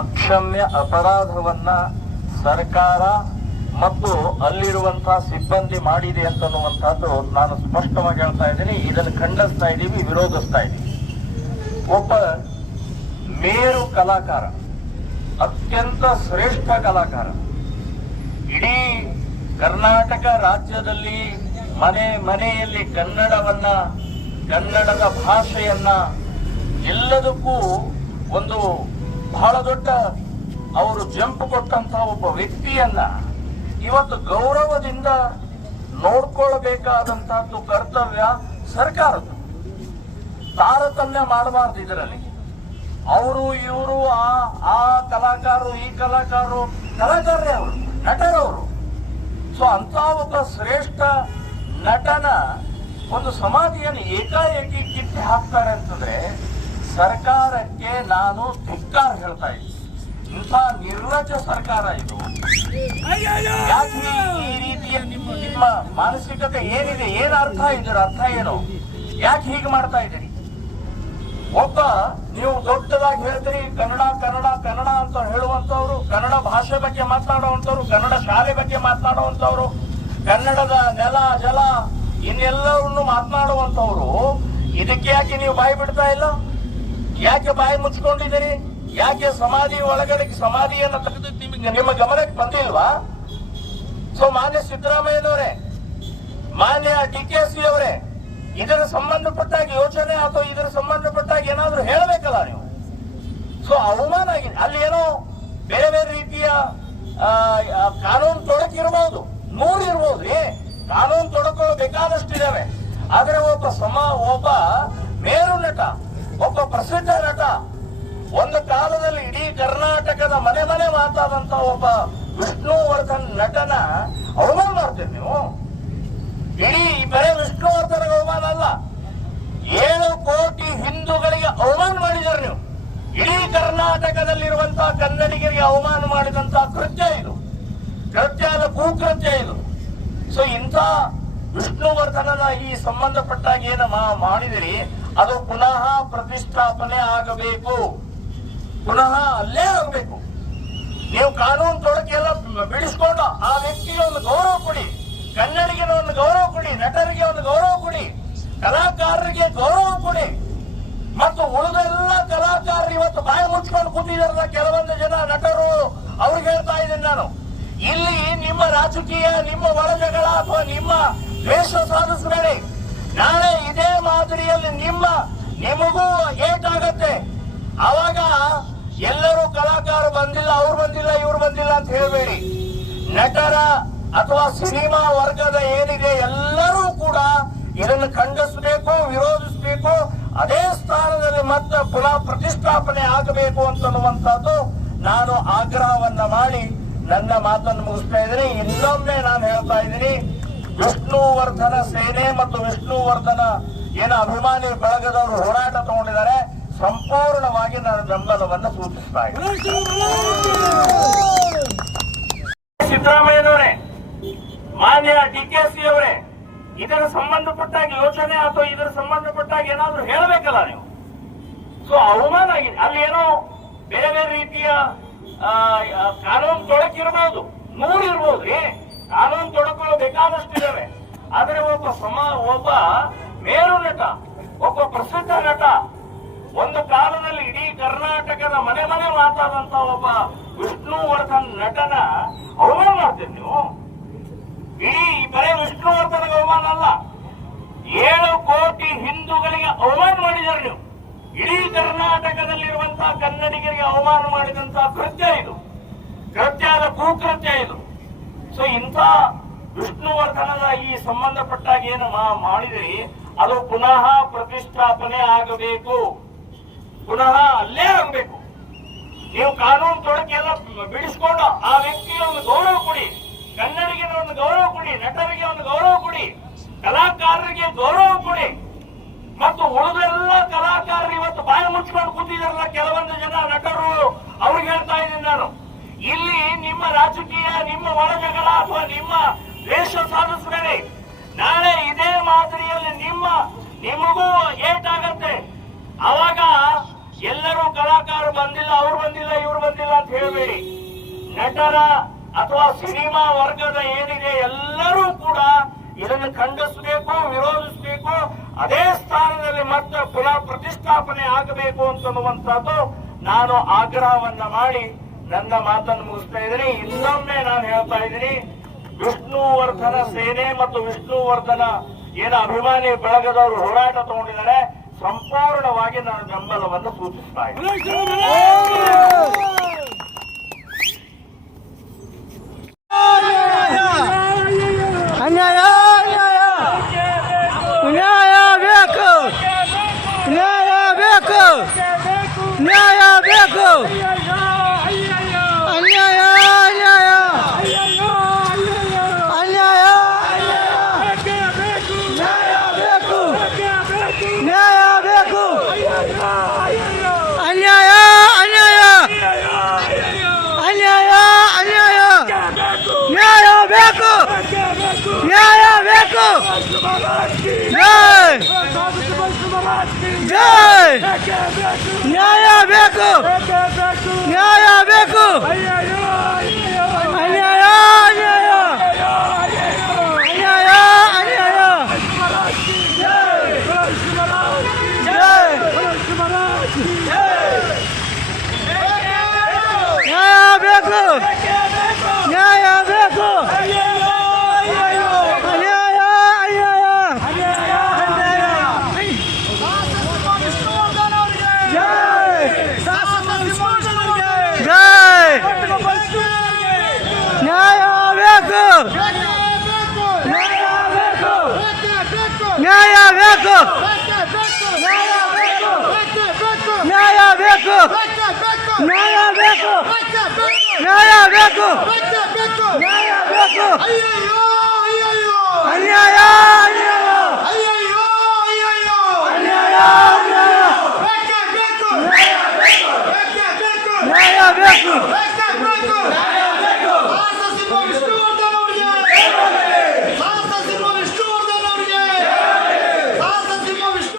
ಅಕ್ಷಮ್ಯ ಅಪರಾಧವನ್ನ ಸರ್ಕಾರ ಮತ್ತು ಅಲ್ಲಿರುವಂತಹ ಸಿಬ್ಬಂದಿ ಮಾಡಿದೆ ಅಂತನ್ನುವಂಥದ್ದು ನಾನು ಸ್ಪಷ್ಟವಾಗಿ ಹೇಳ್ತಾ ಇದ್ದೀನಿ. ಇದನ್ನು ಖಂಡಿಸ್ತಾ ಇದ್ದೀವಿ, ವಿರೋಧಿಸ್ತಾ ಇದ್ದೀವಿ. ಒಬ್ಬ ಮೇರು ಕಲಾಕಾರ, ಅತ್ಯಂತ ಶ್ರೇಷ್ಠ ಕಲಾಕಾರ, ಇಡೀ ಕರ್ನಾಟಕ ರಾಜ್ಯದಲ್ಲಿ ಮನೆ ಮನೆಯಲ್ಲಿ ಕನ್ನಡವನ್ನ, ಕನ್ನಡದ ಭಾಷೆಯನ್ನ ಎಲ್ಲದಕ್ಕೂ ಒಂದು ಬಹಳ ದೊಡ್ಡ ಅವರು ಜಂಪ್ ಕೊಟ್ಟಂತ ಒಬ್ಬ ವ್ಯಕ್ತಿಯನ್ನ ಇವತ್ತು ಗೌರವದಿಂದ ನೋಡ್ಕೊಳ್ಬೇಕಾದಂತಹದ್ದು ಕರ್ತವ್ಯ ಸರ್ಕಾರದ. ತಾರತಮ್ಯ ಮಾಡಬಾರ್ದು ಇದರಲ್ಲಿ. ಅವರು, ಇವರು, ಆ ಆ ಕಲಾಕಾರರು, ಈ ಕಲಾಕಾರರು, ಕಲಾಕಾರರೇ ಅವರು, ನಟರವರು. ಸೊ ಅಂತ ಒಬ್ಬ ಶ್ರೇಷ್ಠ ನಟನ ಒಂದು ಸಮಾಧಿಯನ್ನು ಏಕಾಏಕಿ ಕಿತ್ತಿ ಹಾಕ್ತಾರೆ ಅಂತಂದ್ರೆ ಸರ್ಕಾರಕ್ಕೆ ನಾನು ಧಿಕ್ಕಾರ ಹೇಳ್ತಾ ಇದ್ದೀನಿ. ಇಂಥ ನಿರ್ಲಜ್ಜ ಸರ್ಕಾರ ಇದು. ಯಾಕೆ ಈ- ಈ ರೀತಿಯ ನಿಮ್ಮ ನಿಮ್ಮ ಮಾನಸಿಕತೆ ಏನಿದೆ? ಏನ್ ಅರ್ಥ ಇದರ? ಅರ್ಥ ಏನು? ಯಾಕೆ ಹೀಗೆ ಮಾಡ್ತಾ ಇದ್ದೀರಿ? ಒಬ್ಬ ನೀವು ದೊಡ್ಡದಾಗಿ ಹೇಳ್ತೀರಿ ಕನ್ನಡ ಕನ್ನಡ ಕನ್ನಡ ಅಂತ ಹೇಳುವಂತವ್ರು ಕನ್ನಡ ಭಾಷೆ ಬಗ್ಗೆ ಮಾತನಾಡುವಂತವ್ರು ಕನ್ನಡ ಶಾಲೆ ಬಗ್ಗೆ ಮಾತನಾಡುವಂತವ್ರು ಕನ್ನಡದ ನೆಲ ಜಲ ಇನ್ನೆಲ್ಲವನ್ನು ಮಾತನಾಡುವಂತವ್ರು ಇದಕ್ಕೆ ಯಾಕೆ ನೀವು ಬಾಯಿ ಬಿಡ್ತಾ ಇಲ್ಲ? ಯಾಕೆ ಬಾಯಿ ಮುಚ್ಕೊಂಡಿದ್ದೀರಿ? ಯಾಕೆ ಸಮಾಧಿ ಒಳಗಡೆ ಸಮಾಧಿಯನ್ನು ತೆಗೆದು ನಿಮ್ಮ ಗಮನಕ್ಕೆ ಬಂದಿಲ್ವಾ? ಸೊ, ಮಾನ್ಯ ಸಿದ್ದರಾಮಯ್ಯನವರೇ, ಮಾನ್ಯ ಡಿ ಕೆ ಸಿ ಅವರೇ ಇದರ ಸಂಬಂಧಪಟ್ಟಾಗಿ ಯೋಚನೆ ಅಥವಾ ಇದರ ಸಂಬಂಧಪಟ್ಟಾಗಿ ಏನಾದ್ರೂ ಹೇಳಬೇಕಲ್ಲ ನೀವು? ಸೊ, ಅವಮಾನ ಆಗಿದೆ ಅಲ್ಲಿ ಏನೋ ಬೇರೆ ಬೇರೆ ರೀತಿಯ ಕಾನೂನು ತೊಡಕು ಇರಬಹುದು ಏ, ಕಾನೂನು ತೊಡಕುಗಳು ಬೇಕಾದಷ್ಟು ಇದಾವೆ ಆದರೆ ಒಬ್ಬ ಸಮ, ಒಬ್ಬ ಮೇರು ನಟ ಒಬ್ಬ ಪ್ರಸಿದ್ಧ ನಟ ಒಂದು ಕಾಲದಲ್ಲಿ ಇಡೀ ಕರ್ನಾಟಕದ ಮನೆ ಮನೆ ಮಾತಾದಂತ ಒಬ್ಬ ವಿಷ್ಣುವರ್ಧನ್ ನಟನ ಅವಮಾನ ಮಾಡ್ತೀರಿ ನೀವು? ಇಡೀ ಬರೇ ವಿಷ್ಣುವರ್ಧನ ಅವಮಾನ ಅಲ್ಲ, ಏಳು ಕೋಟಿ ಹಿಂದೂಗಳಿಗೆ ಅವಮಾನ ಮಾಡಿದ್ದಾರೆ ನೀವು. ಇಡೀ ಕರ್ನಾಟಕದಲ್ಲಿರುವಂತಹ ಕನ್ನಡಿಗರಿಗೆ ಅವಮಾನ ಮಾಡಿದಂತಹ ಕೃತ್ಯ ಇದು. ಕೃತ್ಯ ಅಲ್ಲ, ಕುಕೃತ್ಯ ಇದು. ಸೊ ಇಂಥ ವಿಷ್ಣುವರ್ಧನನ ಈ ಸಂಬಂಧಪಟ್ಟಾಗ ಏನ ಮಾಡಿದಿರಿ? ಅದು ಪುನಃ ಪ್ರತಿಷ್ಠಾಪನೆ ಆಗಬೇಕು. ಪುನಃ ಅಲ್ಲೇ ಆಗಬೇಕು ನೀವು ಕಾನೂನು ತೊಡಕೆಲ್ಲ ಬಿಡಿಸ್ಕೊಂಡು ಆ ವ್ಯಕ್ತಿಗೆ ಒಂದು ಗೌರವ ಕೊಡಿ. ಕನ್ನಡಿಗೆ ಒಂದು ಗೌರವ ಕೊಡಿ. ನಟರಿಗೆ ಒಂದು ಗೌರವ ಕೊಡಿ. ಕಲಾಕಾರರಿಗೆ ಗೌರವ ಕೊಡಿ. ಮತ್ತು ಉಳಿದೆಲ್ಲ ಕಲಾಕಾರರು ಇವತ್ತು ಬಾಯಿ ಮುಚ್ಕೊಂಡು ಕೂತಿದಾರಲ್ಲ ಕೆಲವೊಂದು ಜನ ನಟರು. ಅವ್ರಿಗೆ ಹೇಳ್ತಾ ಇದ್ದೀನಿ ನಾನು. ಇಲ್ಲಿ ನಿಮ್ಮ ರಾಜಕೀಯ, ನಿಮ್ಮ ಒಳಜಗಳ ಅಥವಾ ನಿಮ್ಮ ದ್ವೇಷ ಸಾಧಿಸಬೇಡಿ. ನಾಳೆ ಇದೇ ಮಾದರಿಯಲ್ಲಿ ನಿಮ್ಮ, ನಿಮಗೂ ಏಟಾಗತ್ತೆ ಅವಾಗ ಎಲ್ಲರೂ ಕಲಾಕಾರ ಬಂದಿಲ್ಲ, ಅವ್ರು ಬಂದಿಲ್ಲ, ಇವ್ರು ಬಂದಿಲ್ಲ ಅಂತ ಹೇಳಬೇಡಿ. ನಟರ ಅಥವಾ ಸಿನಿಮಾ ವರ್ಗದ ಏನಿದೆ ಎಲ್ಲರೂ ಕೂಡ ಇದನ್ನು ಖಂಡಿಸಬೇಕು, ವಿರೋಧಿಸಬೇಕು. ಅದೇ ಸ್ಥಾನದಲ್ಲಿ ಮತ್ತೆ ಪುನಃ ಪ್ರತಿಷ್ಠಾಪನೆ ಆಗಬೇಕು ಅಂತನ್ನುವಂಥದ್ದು ನಾನು ಆಗ್ರಹವನ್ನ ಮಾಡಿ ನನ್ನ ಮಾತನ್ನು ಮುಗಿಸ್ತಾ ಇದ್ದೀನಿ. ಇನ್ನೊಮ್ಮೆ ನಾನು ಹೇಳ್ತಾ ಇದ್ದೀನಿ ವಿಷ್ಣುವರ್ಧನ ಸೇನೆ ಮತ್ತು ವಿಷ್ಣುವರ್ಧನ ಏನ ಅಭಿಮಾನಿ ಬಳಗದವರು ಹೋರಾಟ ತಗೊಂಡಿದ್ದಾರೆ, ಸಂಪೂರ್ಣವಾಗಿ ನನ್ನ ಬೆಂಬಲವನ್ನು ಸೂಚಿಸ್ತಾ ಇದ್ದೀನಿ ಸಿದ್ದರಾಮಯ್ಯನವರೇ, ಮಾನ್ಯ ಡಿ ಕೆ ಸಿ ಅವರೇ ಇದರ ಸಂಬಂಧಪಟ್ಟಾಗ ಯೋಚನೆ ಅಥವಾ ಇದರ ಸಂಬಂಧಪಟ್ಟಾಗ ಏನಾದ್ರೂ ಹೇಳಬೇಕಲ್ಲ ನೀವು? ಸೊ ಅವಮಾನ ಆಗಿದೆ. ಅಲ್ಲಿ ಏನೋ ಬೇರೆ ಬೇರೆ ರೀತಿಯ ಕಾನೂನು ತೊಡಕು ಇರಬಹುದು ನೂರು ಇರ್ಬೋದು ಏ? ಕಾನೂನು ತೊಡಕೊಳ್ಳೋ ಬೇಕಾದಷ್ಟು ಇದಾವೆ ಆದ್ರೆ ಒಬ್ಬ ಸಮ, ಒಬ್ಬ ಮೇರು ನಟ, ಒಬ್ಬ ಪ್ರಸಿದ್ಧ ನಟ, ಒಂದು ಕಾಲದಲ್ಲಿ ಇಡೀ ಕರ್ನಾಟಕದ ಮನೆ ಮನೆ ಮಾತಾದಂತ ಒಬ್ಬ ವಿಷ್ಣುವರ್ಧನ್ ನಟನ ಅವಮಾನ ಮಾಡ್ತೀರಿ ನೀವು? ಇಡೀ ಬರೇ ವಿಷ್ಣುವರ್ಧನ ಅವಮಾನ ಅಲ್ಲ. ಏಳು ಕೋಟಿ ಹಿಂದೂಗಳಿಗೆ ಅವಮಾನ ಮಾಡಿದ್ದಾರೆ ನೀವು. ಇಡೀ ಕರ್ನಾಟಕದಲ್ಲಿರುವಂತಹ ಕನ್ನಡಿಗರಿಗೆ ಅವಮಾನ ಮಾಡಿದಂತಹ ಕೃತ್ಯ ಇದು. ಕೃತ್ಯದ ಕುಕೃತ್ಯ ಇದು. ಸೊ ಇಂಥ ವಿಷ್ಣುವರ್ಧನದ ಈ ಸಂಬಂಧಪಟ್ಟಾಗ ಏನು ಮಾಡಿದ್ರಿ, ಅದು ಪುನಃ ಪ್ರತಿಷ್ಠಾಪನೆ ಆಗಬೇಕು. ಪುನಃ ಅಲ್ಲೇ ಆಗಬೇಕು ನೀವು ಕಾನೂನು ತೊಡಕೆಲ್ಲ ಬಿಡಿಸ್ಕೊಂಡು ಆ ವ್ಯಕ್ತಿಗೆ ಒಂದು ಗೌರವ ಕೊಡಿ. ಕನ್ನಡಿಗೆ ಒಂದು ಗೌರವ ಕೊಡಿ, ನಟರಿಗೆ ಒಂದು ಗೌರವ ಕೊಡಿ, ಕಲಾಕಾರರಿಗೆ ಗೌರವ ಕೊಡಿ. ಮತ್ತು ಉಳಿದೆಲ್ಲ ಕಲಾಕಾರರು ಇವತ್ತು ಬಾಯಿ ಮುಚ್ಕೊಂಡು ಕೂತಿದಾರಲ್ಲ ಕೆಲವೊಂದು ಜನ ನಟರು ಅವ್ರಿಗೆ ಹೇಳ್ತಾ ಇದ್ದೀನಿ ನಾನು. ಇಲ್ಲಿ ನಿಮ್ಮ ರಾಜಕೀಯ, ನಿಮ್ಮ ಒಳಜಗಳ ಅಥವಾ ನಿಮ್ಮ ದ್ವೇಷ ಸಾಧಿಸಬೇಡಿ ನಾಳೆ ಇದೇ ಮಾದರಿಯಲ್ಲಿ ನಿಮ್ಮ, ನಿಮಗೂ ಏಟಾಗತ್ತೆ. ಅವಾಗ ಎಲ್ಲರೂ ಕಲಾಕಾರರು ಬಂದಿಲ್ಲ, ಅವ್ರು ಬಂದಿಲ್ಲ, ಇವ್ರು ಬಂದಿಲ್ಲ ಅಂತ ಹೇಳಬೇಡಿ. ನಟರ ಅಥವಾ ಸಿನಿಮಾ ವರ್ಗದ ಏನಿದೆ ಎಲ್ಲರೂ ಕೂಡ ಇದನ್ನು ಖಂಡಿಸಬೇಕು, ವಿರೋಧಿಸಬೇಕು. ಅದೇ ಸ್ಥಾನದಲ್ಲಿ ಮತ್ತೆ ಪುನಃ ಪ್ರತಿಷ್ಠಾಪನೆ ಆಗಬೇಕು ಅಂತನ್ನುವಂಥದ್ದು ನಾನು ಆಗ್ರಹವನ್ನ ಮಾಡಿ ನನ್ನ ಮಾತನ್ನು ಮುಗಿಸ್ತಾ ಇದ್ದೀನಿ. ಇನ್ನೊಮ್ಮೆ ನಾನು ಹೇಳ್ತಾ ಇದ್ದೀನಿ, ವಿಷ್ಣುವರ್ಧನ ಸೇನೆ ಮತ್ತು ವಿಷ್ಣುವರ್ಧನ ಏನು ಅಭಿಮಾನಿ ಬಳಗದವರು ಹೋರಾಟ ತಗೊಂಡಿದ್ದಾರೆ, ಸಂಪೂರ್ಣವಾಗಿ ನಾನು ಬೆಂಬಲವನ್ನು ಸೂಚಿಸ್ತಾ ಇದ್ದೀನಿ ಅನ್ಯಾಯ ಅನ್ಯಾಯ ನ್ಯಾಯ ಬೇಕು ನ್ಯಾಯ ಬೇಕು ನ್ಯಾಯ ಬೇಕು ಅನ್ಯಾಯ ಅನ್ಯಾಯ ಅನ್ಯಾಯ ನ್ಯಾಯ ಬೇಕು ನ್ಯಾಯ ಬೇಕು ಅನ್ಯಾಯ ಅನ್ಯಾಯ ಅನ್ಯಾಯ ಅನ್ಯಾಯ ನ್ಯಾಯ ಬೇಕು. ನ್ಯಾಯ ಬೇಕು. ಜೈ. ಜೈ. ನ್ಯಾಯ ಬೇಕು. ನ್ಯಾಯ ಬೇಕು. ಅನ್ಯಾಯ ಅನ್ಯಾಯ. ಅನ್ಯಾಯ ನ್ಯಾಯ ಬೇಕು. ¡Nada, viejo! ¡Nada, viejo! ¡Nada, viejo! ¡Ay, ay, ay! ¡Ay, ay, ay!